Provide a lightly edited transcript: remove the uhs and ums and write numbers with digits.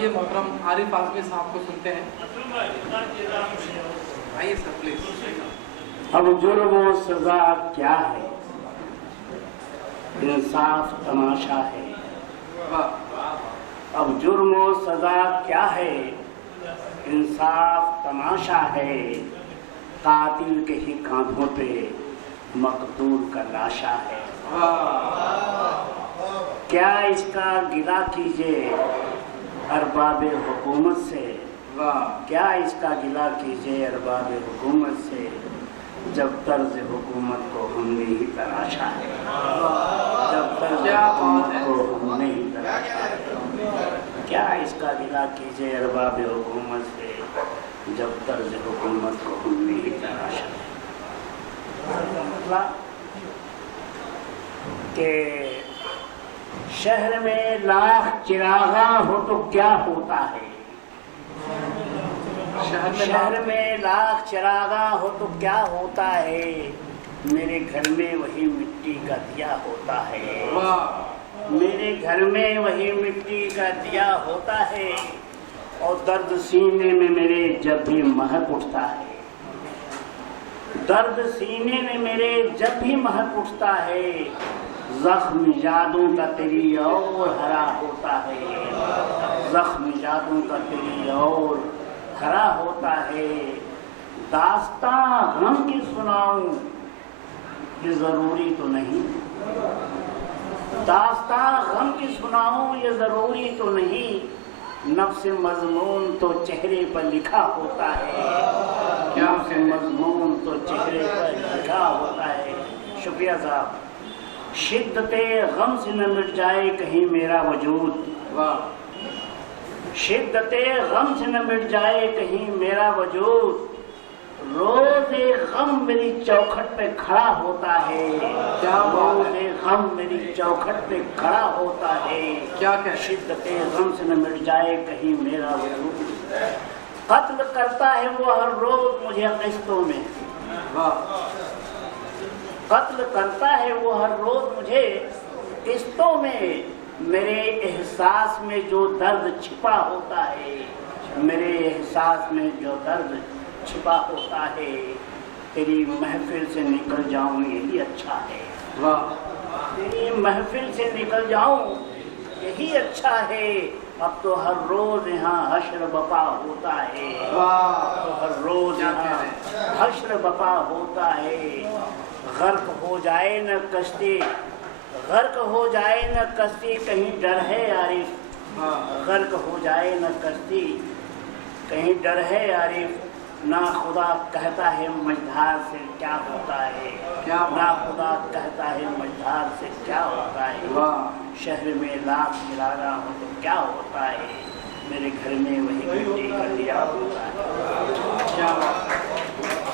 आइए मोहतरम आरिफ आज़मी साहब को सुनते हैं। आइए सर प्लीज। अब जुर्म व सजा क्या है, इंसाफ तमाशा है। अब जुर्म व सजा क्या है, इंसाफ तमाशा है। कातिल के ही कांधों पे मकतूल का लाशा है। क्या इसका गिला कीजिए अरबाब हुकूमत से, क्या इसका गिला कीजिए अरबाब हुकूमत से, जब तर्ज हुकूमत को हमने ही तराशा है। जब तर्ज हुकूमत को हमने ही तराशा है। क्या इसका गिला कीजिए अरबाब हुकूमत से, जब तर्ज हुकूमत को हमने ही तराशा है। मतलब कि शहर में लाख चिरागा हो तो क्या होता है, शहर में लाख चिरागा हो तो क्या होता है, मेरे घर में वही मिट्टी का दिया होता है। मेरे घर में वही मिट्टी का दिया होता है, और दर्द सीने में मेरे जब भी महक उठता है, दर्द सीने में मेरे जब भी महक उठता है, जख्म यादों का तेरी और हरा होता है। जख्म यादों का तेरी और हरा होता है। दास्तां गम की सुनाऊं ये जरूरी तो नहीं, दास्तां गम की सुनाऊं ये जरूरी तो नहीं, नफ्स मजमून तो चेहरे पर लिखा होता है। नफ्स मजमून तो चेहरे पर लिखा होता है। शुक्रिया साहब। शिद्दते गम से न मिट जाए कहीं मेरा वजूद, शिद्दते गम से न मिट जाए कहीं मेरा वजूद, रोज़े गम मेरी चौखट पे खड़ा होता है। रोज़े गम मेरी चौखट पे खड़ा होता है। क्या क्या शिद्दते गम से न मिट जाए कहीं मेरा वजूद, कत्ल करता है वो हर रोज मुझे किस्तों में, कत्ल करता है वो हर रोज मुझे किस्तों में। मेरे एहसास में जो दर्द छिपा होता है, मेरे एहसास में जो दर्द छिपा होता है, तेरी महफिल से निकल जाऊं यही अच्छा है। तेरी महफिल से निकल जाऊं यही अच्छा है। अब तो हर रोज यहाँ हश्र बपा होता है, तो हर रोज यहाँ हश्र बपा होता है। गर्क हो जाए न कश्ती, गर्क हो जाए न कश्ती, कहीं डर है आरिफ। गर्क हो जाए न कश्ती, कहीं डर है आरिफ। ना खुदा कहता है मझधार से क्या होता है, ना खुदा कहता है मझधार से क्या होता है। शहर में लाख चिरागा हो तो क्या होता है, मेरे घर में वही मिट्टी का दिया होता है। क्या